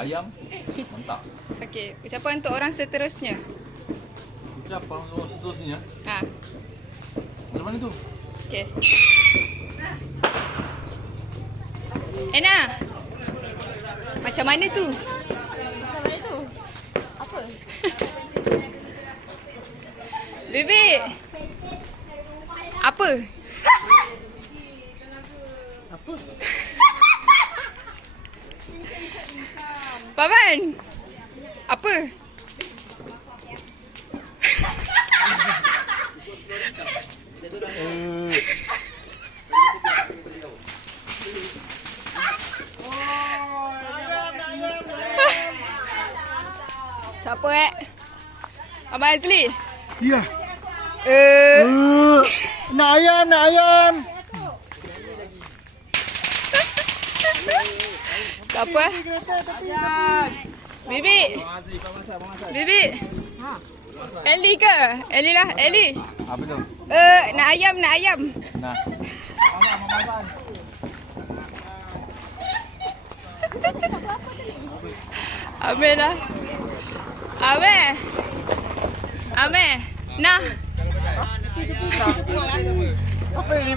Ayam. Mantap. Okey, ucapan untuk orang seterusnya. Ucapan orang seterusnya. Ha. Macam mana tu? Okey. Ena. Macam mana tu? Macam mana tu? Apa? Bebek. Apa? Apa? Paman. Apa? Siapa Abang Azli? Ya. Nak ayam, nak ayam. Siapa? Bibi. Bibi. Eli ke? Eli lah, Eli. Apa tu? Nak ayam, nak ayam. Nah. Amel lah. Amel. Amel. Nah. Apa ni?